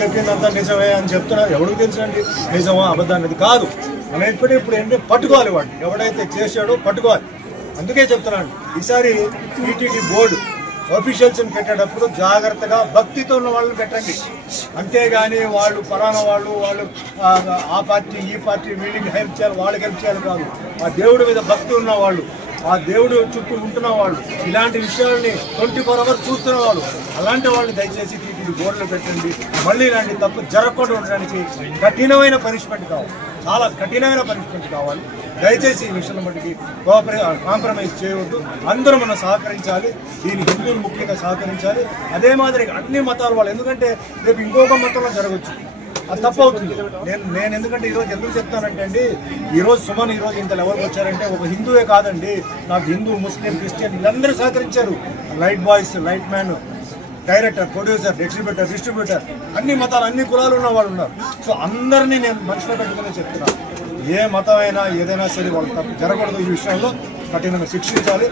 చెప్పిందంతా నిజమే అని చెప్తున్నారు. ఎవరికి తెలుసండి నిజమా అబద్ధం అనేది కాదు. మనం ఇప్పుడు ఏంటంటే పట్టుకోవాలి, వాడిని ఎవడైతే చేశాడో పట్టుకోవాలి. అందుకే చెప్తున్నాను, ఈసారి టీటీడీ బోర్డు ఆఫీషియల్స్ని పెట్టేటప్పుడు జాగ్రత్తగా భక్తితో ఉన్న వాళ్ళని పెట్టండి. అంతేగాని వాళ్ళు పలానా వాళ్ళు ఆ పార్టీ ఈ పార్టీ వీళ్ళకి హెల్ప్ చేయాలి వాళ్ళకి హెల్ప్ చేయాలి కాదు. ఆ దేవుడి మీద భక్తి ఉన్నవాళ్ళు, ఆ దేవుడు చుట్టూ ఉంటున్న వాళ్ళు, ఇలాంటి విషయాల్ని 24 hours చూస్తున్న వాళ్ళు, అలాంటి వాళ్ళని దయచేసి టీటీడీ బోర్డులో పెట్టండి. మళ్ళీ ఇలాంటి తప్పు జరగకుండా ఉండడానికి కఠినమైన పనిష్మెంట్ కావాలి, చాలా కఠినమైన పనిష్మెంట్ కావాలి. దయచేసి ఈ విషయంలో మటుకి కాంప్రమైజ్ చేయవద్దు. అందరూ మనం సహకరించాలి. దీని హిందువులు ముఖ్యంగా సహకరించాలి. అదే మాదిరిగా అన్ని మతాల వాళ్ళు, ఎందుకంటే రేపు ఇంకొక మతంలో జరగవచ్చు, అది తప్పు అవుతుంది. నేను ఎందుకంటే ఈరోజు ఎందుకు చెప్తానంటే అండి, ఈరోజు సుమన్ ఈరోజు ఇంత లెవెల్కి వచ్చారంటే ఒక హిందువే కాదండి, నాకు హిందూ ముస్లిం క్రిస్టియన్ వీళ్ళందరూ సహకరించారు. Light boys, light man, director, producer, exhibitor, distributor, అన్ని మతాలు అన్ని కులాలు ఉన్న వాళ్ళు ఉన్నారు. సో అందరినీ నేను మనసులో పెట్టుకునే చెప్తున్నాను, ఏ మతం అయినా ఏదైనా సరే వాళ్ళు తప్పు జరగకూడదు. ఈ విషయంలో కఠినంగా శిక్షించాలి.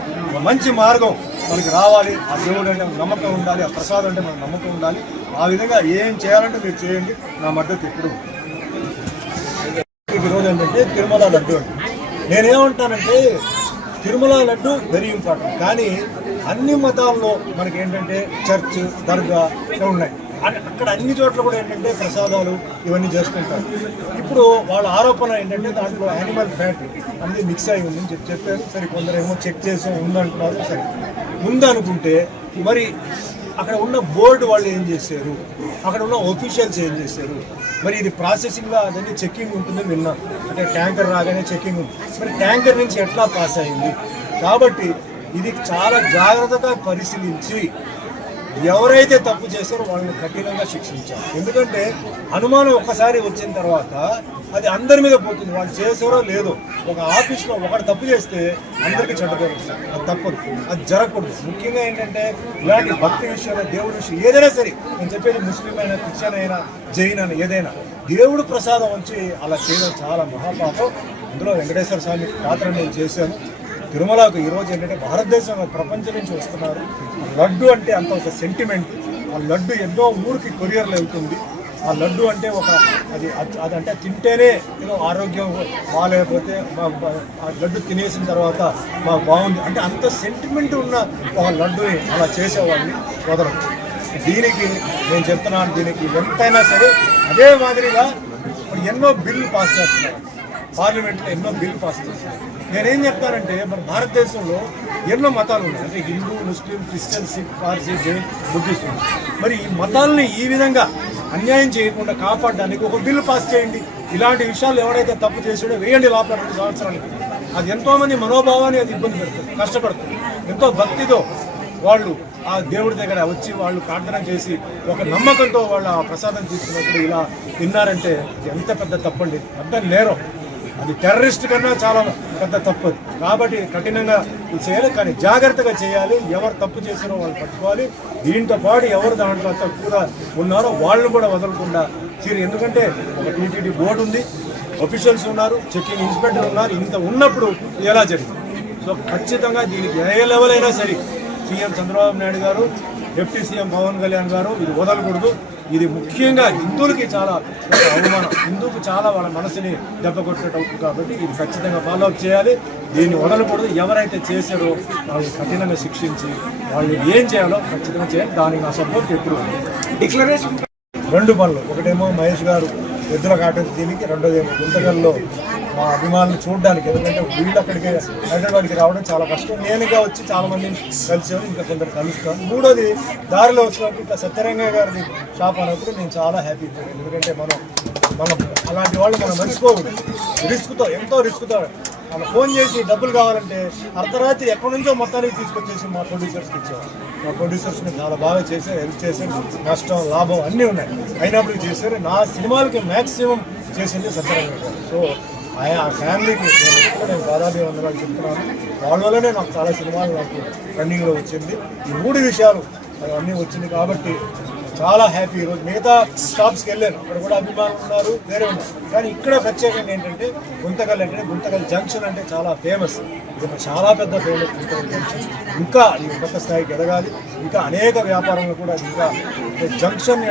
మంచి మార్గం మనకి రావాలి. ఆ దేవుడు అంటే నమ్మకం ఉండాలి, ఆ ప్రసాదం అంటే మనకు నమ్మకం ఉండాలి. ఆ విధంగా ఏం చేయాలంటే మీరు చేయండి, నా మద్దతు ఎప్పుడు. ఈరోజు ఏంటంటే తిరుమల లడ్డు అండి. నేనేమంటానంటే తిరుమల లడ్డు వెరీ ఇంపార్టెంట్, కానీ అన్ని మతాల్లో మనకి ఏంటంటే చర్చ్, దర్గా ఉన్నాయి. అక్కడ అన్ని చోట్ల కూడా ఏంటంటే ప్రసాదాలు ఇవన్నీ చేస్తుంటారు. ఇప్పుడు వాళ్ళ ఆరోపణ ఏంటంటే దాంట్లో యానిమల్ ఫ్యాట్ అన్నీ మిక్స్ అయి ఉందని చెప్పారు. సరే, కొందరేమో చెక్ చేసి ఉందంటున్నారు. సరే, ఉందనుకుంటే మరి అక్కడ ఉన్న బోర్డు వాళ్ళు ఏం చేశారు, అక్కడ ఉన్న ఆఫీషియల్స్ ఏం చేశారు? మరి ఇది ప్రాసెసింగ్లో అదన్నీ చెక్కింగ్ ఉంటుందని విన్నాను. అంటే ట్యాంకర్ రాగానే చెక్కింగ్ ఉంది. మరి ట్యాంకర్ నుంచి ఎట్లా పాస్ అయింది? కాబట్టి ఇది చాలా జాగ్రత్తగా పరిశీలించి ఎవరైతే తప్పు చేశారో వాళ్ళని కఠినంగా శిక్షించాలి. ఎందుకంటే అనుమానం ఒక్కసారి వచ్చిన తర్వాత అది అందరి మీద పోతుంది, వాళ్ళు చేసారో లేదో. ఒక ఆఫీస్లో ఒకటి తప్పు చేస్తే అందరికీ చెడ్డపడుతుంది, అది తప్పదు, అది జరగకూడదు. ముఖ్యంగా ఏంటంటే ఇలాంటి భక్తి విషయంలో, దేవుడి విషయం ఏదైనా సరే, నేను చెప్పేది ముస్లిం అయినా, క్రిస్టియన్ అయినా, జైన్ అయినా, ఏదైనా దేవుడు ప్రసాదం వచ్చి అలా చేయడం చాలా మహాపాపం. అందులో వెంకటేశ్వర స్వామి పాత్ర నేను చేశాను. తిరుమలకు ఈరోజు ఏంటంటే భారతదేశంలో ప్రపంచం నుంచి వస్తున్నారు. లడ్డు అంటే అంత ఒక సెంటిమెంట్. ఆ లడ్డు ఎన్నో ఊరికి కొరియర్లు వెళ్తుంది. ఆ లడ్డు అంటే ఒక అదంటే తింటేనే ఏదో ఆరోగ్యం బాగాలేకపోతే ఆ లడ్డు తినేసిన తర్వాత మాకు బాగుంది అంటే అంత సెంటిమెంట్ ఉన్న ఒక లడ్డుని అలా చేసేవాడిని వదలదు. దీనికి నేను చెప్తున్నాను, దీనికి ఎంతైనా సరే అదే మాదిరిగా ఎన్నో బిల్లు పాస్ చేస్తున్నారు, పార్లమెంట్లో ఎన్నో బిల్లు పాస్ చేస్తున్నారు. నేనేం చెప్తానంటే మన భారతదేశంలో ఎన్నో మతాలు ఉన్నాయి. అంటే Hindu, Muslim, Christian, Sikh, Parsi, Jain, Buddhist. మరి ఈ మతాలని ఈ విధంగా అన్యాయం చేయకుండా కాపాడడానికి ఒక బిల్లు పాస్ చేయండి. ఇలాంటి విషయాలు ఎవరైతే తప్పు చేసాడో వేయండి లోపల 2 సంవత్సరాలకి. అది ఎంతోమంది మనోభావాన్ని అది ఇబ్బంది పెడుతుంది, కష్టపడుతుంది. ఎంతో భక్తితో వాళ్ళు ఆ దేవుడి దగ్గర వచ్చి వాళ్ళు ప్రార్థన చేసి ఒక నమ్మకంతో వాళ్ళు ఆ ప్రసాదం తీసుకున్నప్పుడు ఇలా తిన్నారంటే ఎంత పెద్ద తప్పండి, పెద్ద నేరం. అది టెర్రరిస్ట్ కన్నా చాలా పెద్ద తప్పు. కాబట్టి కఠినంగా చేయాలి, కానీ జాగ్రత్తగా చేయాలి. ఎవరు తప్పు చేసారో వాళ్ళు పట్టుకోవాలి. దీంతో పాటు ఎవరు దాంట్లో తప్పుగా ఉన్నారో వాళ్ళని కూడా వదలకుండా చేయాలి. ఎందుకంటే ఒక టీటీడీ బోర్డు ఉంది, ఆఫీషియల్స్ ఉన్నారు, చెకింగ్ ఇన్స్పెక్టర్ ఉన్నారు. ఇంత ఉన్నప్పుడు ఎలా జరిగింది? సో ఖచ్చితంగా దీనికి ఏ లెవెల్ అయినా సరే సీఎం చంద్రబాబు నాయుడు గారు, డిప్యూటీ సీఎం పవన్ కళ్యాణ్ గారు ఇది వదలకూడదు. ఇది ముఖ్యంగా హిందువులకి చాలా అవమానం, హిందువుకు చాలా వాళ్ళ మనసుని దెబ్బ కొట్టినట్టు అవుతుంది. కాబట్టి ఇది ఖచ్చితంగా ఫాలో అప్ చేయాలి, దీన్ని వదలకూడదు. ఎవరైతే చేశారో వాళ్ళు కఠినంగా శిక్షించి వాళ్ళు ఏం చేయాలో ఖచ్చితంగా చేయాలి. దానికి నా సపోర్ట్ ఎప్పుడు. డిక్లరేషన్ 2 పనులు, ఒకటేమో మహేష్ గారు ఎద్దుల కాటేసి దీనికి, రెండోదేమో గుంతకల్లో మా అభిమానులు చూడడానికి. ఎందుకంటే వీళ్ళు అక్కడికి హైదరాబాద్కి రావడం చాలా కష్టం. నేనుగా వచ్చి చాలా మందిని కలిసాను, ఇంకా కొందరు కలుస్తాను. మూడోది దారిలో వచ్చినప్పుడు ఇంకా సత్యరంగ గారిది షాప్ అన్నప్పుడు నేను చాలా హ్యాపీ. ఎందుకంటే మనం అలాంటి వాళ్ళు మనం మర్చిపోకూడదు. రిస్క్తో, ఎంతో రిస్క్తో మనం ఫోన్ చేసి డబ్బులు కావాలంటే అర్ధరాత్రి ఎక్కడి నుంచో మొత్తానికి తీసుకొచ్చేసి మా ప్రొడ్యూసర్స్కి ఇచ్చేవారు. మా ప్రొడ్యూసర్స్ని చాలా బాగా చేశారు, హెల్ప్ చేశారు. నష్టం, లాభం అన్నీ ఉన్నాయి, అయినప్పుడు చేశారు. నా సినిమాలకి మ్యాక్సిమం చేసింది సత్యరంగ గారు. సో ఆ ఫ్యామిలీకి నేను దాదాపు వందనాలు చెప్తున్నాను. వాళ్ళ వల్లనే నాకు చాలా సినిమాలు నాకు రన్నింగ్లో వచ్చింది. ఈ 3 విషయాలు అవన్నీ వచ్చింది కాబట్టి చాలా హ్యాపీ. ఈరోజు మిగతా షాప్స్కి వెళ్ళాను, అక్కడ కూడా అభిమానులు ఉన్నారు, వేరే ఉన్నారు. కానీ ఇక్కడ ప్రత్యేకంగా ఏంటంటే గుంతకల్ అంటే గుంతకల్ జంక్షన్ అంటే చాలా ఫేమస్. ఇది చాలా పెద్ద ఫేమస్ గుంతకల్ జంక్షన్. ఇంకా ఈ కొత్త స్థాయికి ఎదగాలి, ఇంకా అనేక వ్యాపారంలో కూడా ఇంకా జంక్షన్